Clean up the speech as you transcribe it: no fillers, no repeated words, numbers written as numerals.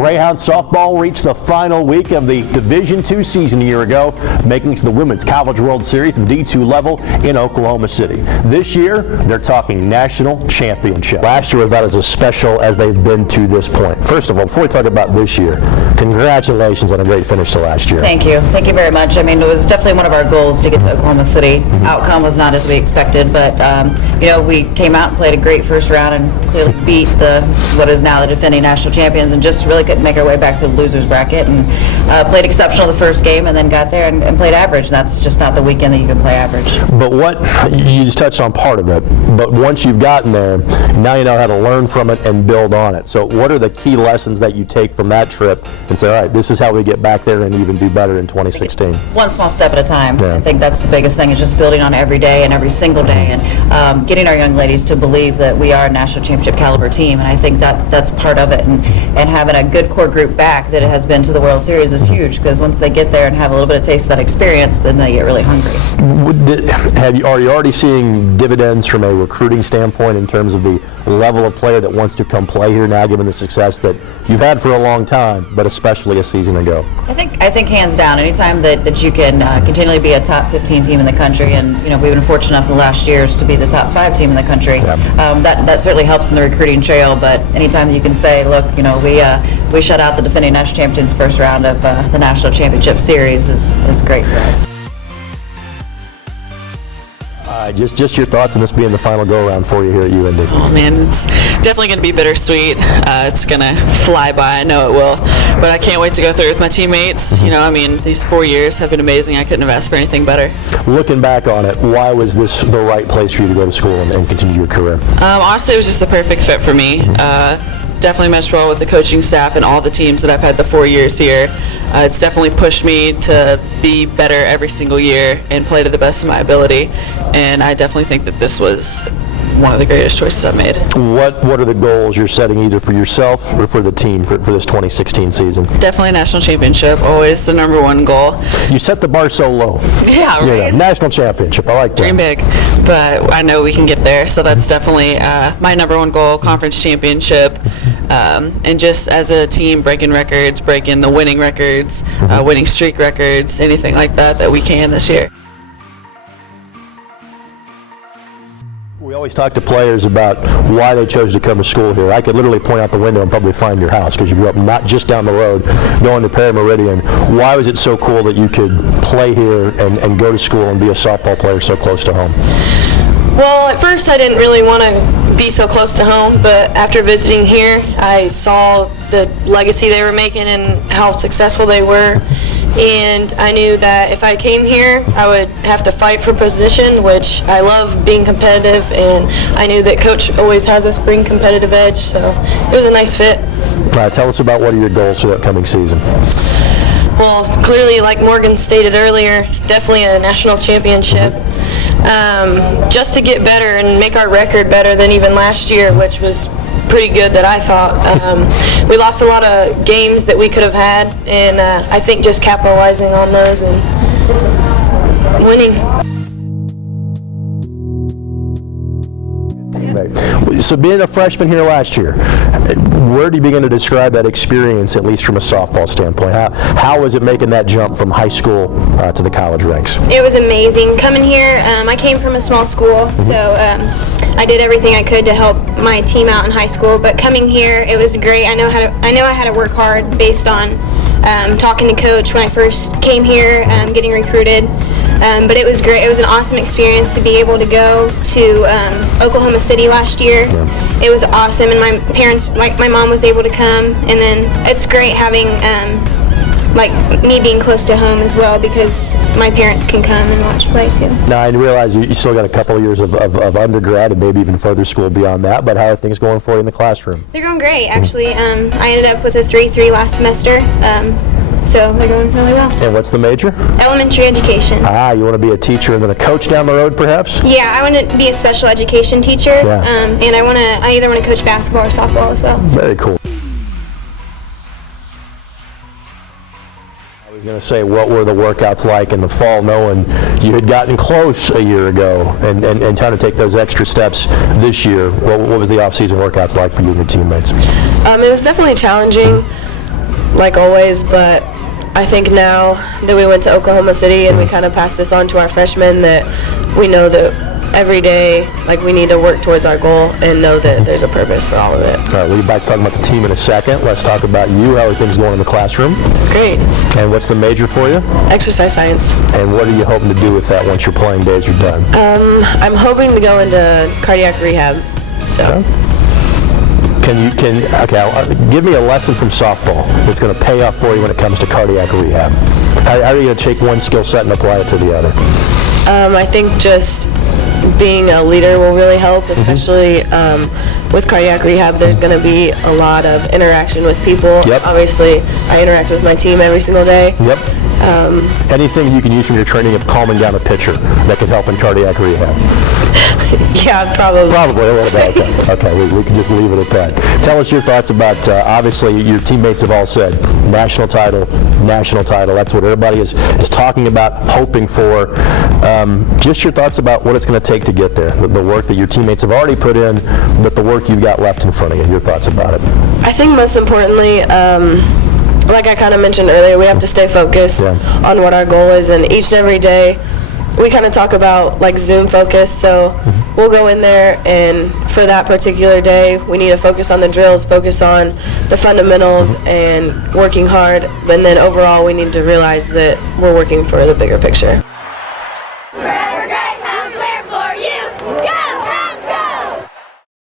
Greyhound softball reached the final week of the Division II season a year ago, making it to the Women's College World Series, the D2 level in Oklahoma City. This year, they're talking national championship. Last year was about as special as they've been to this point. First of all, before we talk about this year, congratulations on a great finish to last year. Thank you. Thank you very much. I mean, it was definitely one of our goals to get to Oklahoma City. Outcome was not as we expected, but we came out and played a great first round and clearly beat what is now the defending national champions, and just really couldn't make our way back to the losers bracket, and played exceptional the first game, and then got there and played average. And that's just not the weekend that you can play average. But you just touched on part of it, but once you've gotten there, now you know how to learn from it and build on it. So what are the key lessons that you take from that trip and say, all right, this is how we get back there and even do better in 2016? One small step at a time. Yeah. I think that's the biggest thing, is just building on every day and every single day, and getting our young ladies to believe that we are a national championship caliber team. And I think that's part of it, and having a good core group back that has been to the World Series is huge, because once they get there and have a little bit of taste of that experience, then they get really hungry. Are you already seeing dividends from a recruiting standpoint in terms of the level of player that wants to come play here now, given the success that you've had for a long time, but especially a season ago? I think hands down, anytime that you can continually be a top 15 team in the country, and we've been fortunate enough in the last years to be the top 5 team in the country, that certainly helps in the recruiting trail. But anytime that you can say, look, we shut out the defending national champions first round of the national championship series is great for us. Just your thoughts on this being the final go-around for you here at UIndy. Oh man, it's definitely going to be bittersweet. It's going to fly by, I know it will. But I can't wait to go through with my teammates. These 4 years have been amazing. I couldn't have asked for anything better. Looking back on it, why was this the right place for you to go to school and continue your career? Honestly, it was just the perfect fit for me. Definitely meshed well with the coaching staff and all the teams that I've had the 4 years here. It's definitely pushed me to be better every single year and play to the best of my ability. And I definitely think that this was one of the greatest choices I've made. What are the goals you're setting either for yourself or for the team for this 2016 season? Definitely a national championship, always the number one goal. You set the bar so low. Yeah, right? National championship, I like that. Dream big, but I know we can get there, so that's definitely my number one goal, conference championship. And just as a team, breaking records, breaking the winning records, winning streak records, anything like that we can this year. We always talk to players about why they chose to come to school here. I could literally point out the window and probably find your house because you grew up not just down the road, going to Perry Meridian. Why was it so cool that you could play here and go to school and be a softball player so close to home? Well, at first I didn't really want to be so close to home, but after visiting here, I saw the legacy they were making and how successful they were. And I knew that if I came here, I would have to fight for position, which I love being competitive, and I knew that Coach always has us bring competitive edge, so it was a nice fit. All right, tell us about what are your goals for the upcoming season? Well, clearly, like Morgan stated earlier, definitely a national championship. Just to get better and make our record better than even last year, which was pretty good that I thought. We lost a lot of games that we could have had, and I think just capitalizing on those and winning. So being a freshman here last year, where do you begin to describe that experience, at least from a softball standpoint? How was it making that jump from high school to the college ranks? It was amazing. Coming here, I came from a small school, so I did everything I could to help my team out in high school. But coming here, it was great. I know I had to work hard based on talking to Coach when I first came here, getting recruited. But it was great. It was an awesome experience to be able to go to Oklahoma City last year. Yeah. It was awesome, and my parents, my mom was able to come, and then it's great having me being close to home as well, because my parents can come and watch play too. Now, I realize you still got a couple of years of undergrad and maybe even further school beyond that, but how are things going for you in the classroom? They're going great, actually. I ended up with a 3.3 last semester. So they're going really well. And what's the major? Elementary education. You want to be a teacher and then a coach down the road, perhaps? Yeah, I want to be a special education teacher, and I either want to coach basketball or softball as well. Very cool. I was going to say, what were the workouts like in the fall, knowing you had gotten close a year ago and trying to take those extra steps this year? What was the off-season workouts like for you and your teammates? It was definitely challenging. like always, but I think now that we went to Oklahoma City and we kind of passed this on to our freshmen, that we know that every day, like, we need to work towards our goal and know that there's a purpose for all of it. All right, we'll get back to talking about the team in a second. Let's talk about you, how everything's going in the classroom. Great. And what's the major for you? Exercise science. And what are you hoping to do with that once your playing days are done? I'm hoping to go into cardiac rehab. So. Give me a lesson from softball that's going to pay off for you when it comes to cardiac rehab. How are you going to take one skill set and apply it to the other? I think just being a leader will really help, especially with cardiac rehab. There's going to be a lot of interaction with people. Yep. Obviously, I interact with my team every single day. Yep. Anything you can use from your training of calming down a pitcher that can help in cardiac rehab? Yeah, probably. Probably a little bit. Okay, we can just leave it at that. Tell us your thoughts about, obviously, your teammates have all said, national title. That's what everybody is talking about, hoping for. Just your thoughts about what it's going to take to get there, the work that your teammates have already put in, but the work you've got left in front of you. Your thoughts about it? I think most importantly, like I kind of mentioned earlier, we have to stay focused on what our goal is, and each and every day we kind of talk about like Zoom focus, so we'll go in there, and for that particular day we need to focus on the drills, focus on the fundamentals and working hard, and then overall we need to realize that we're working for the bigger picture.